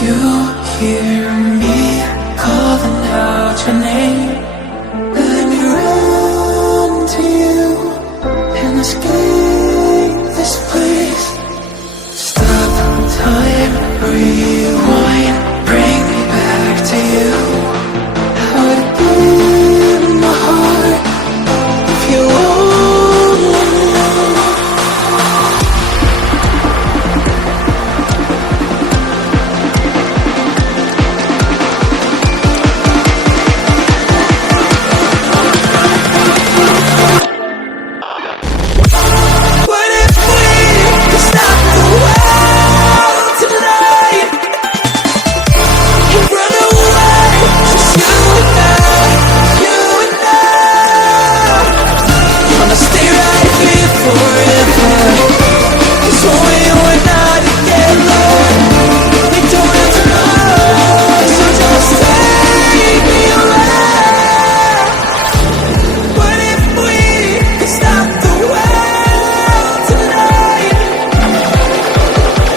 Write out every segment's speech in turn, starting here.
you hear me calling out your name? Let me run to you and escape this place. Stop time, rewind, bring me back to you. How to give my heart if you only knew. What if we could stop the world tonight and run away, just you and I, you and I? Wanna stay right here forever, 'cause when we were not together, we don't have tomorrow, so just take me away. What if we could stop the world tonight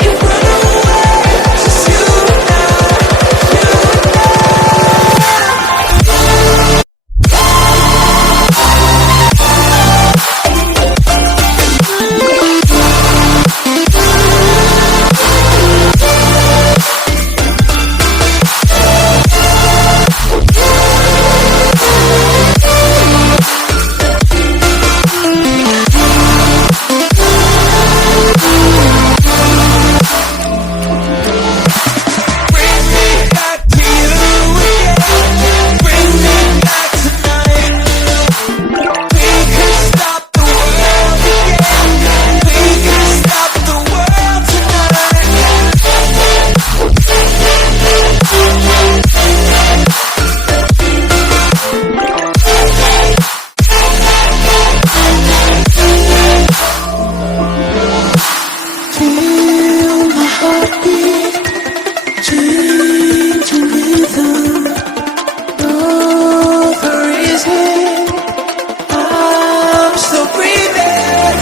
and run away, just you and I, you and I? Bring me back to you again. Bring me back tonight. We could stop the world again. We could stop the world tonight. Feel my heartbeat, changing rhythm. Know the reason I'm still breathing.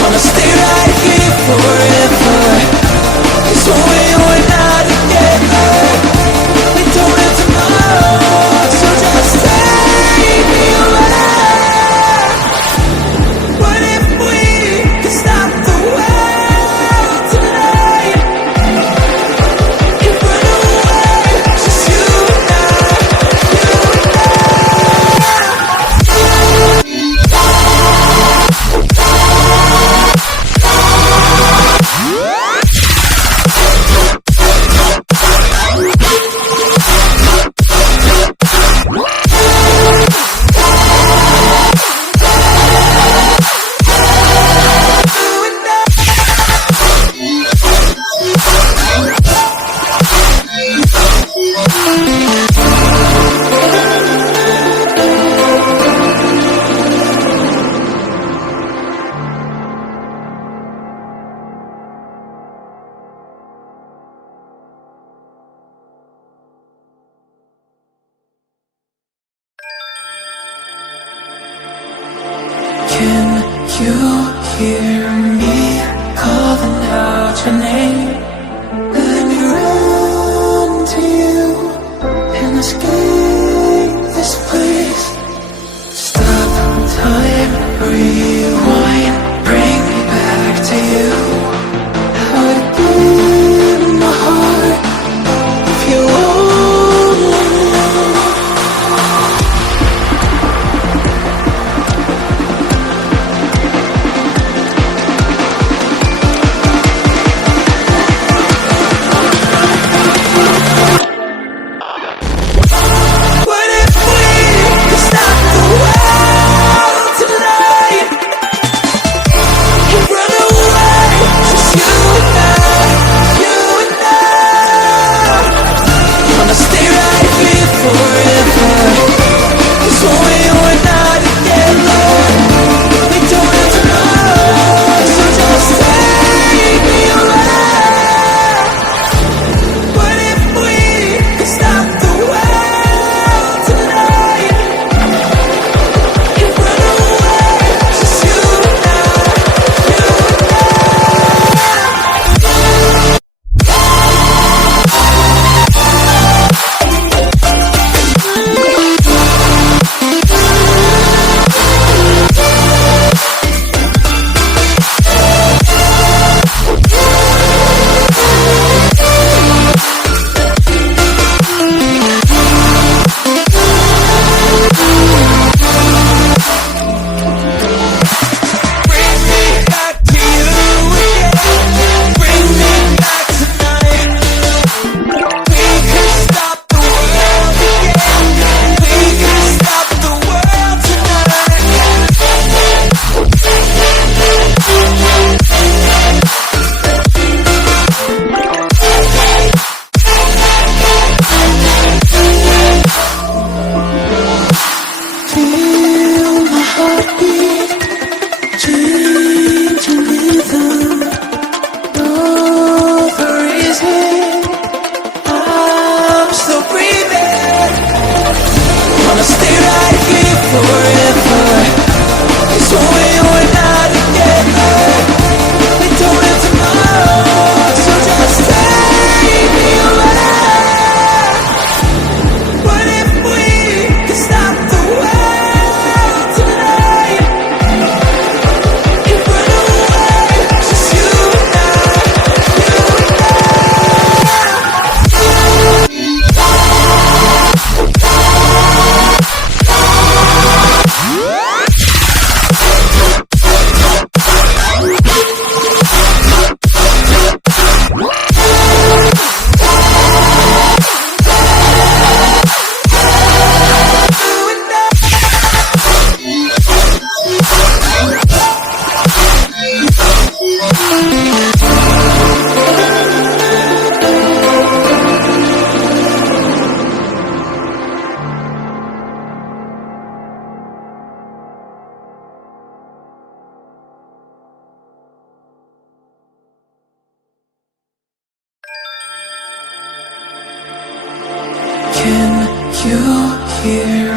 Wanna stay right here forever, 'cause when we were not together, we don't have tomorrow, so just take me away. What if we could stop the world tonight and run away, just you and I, you and I? Can you hear me calling out your name? Let me run to you and escape this place. Stop time, rewind, bring me back to you. How to give my heart if you only knew. Can you hear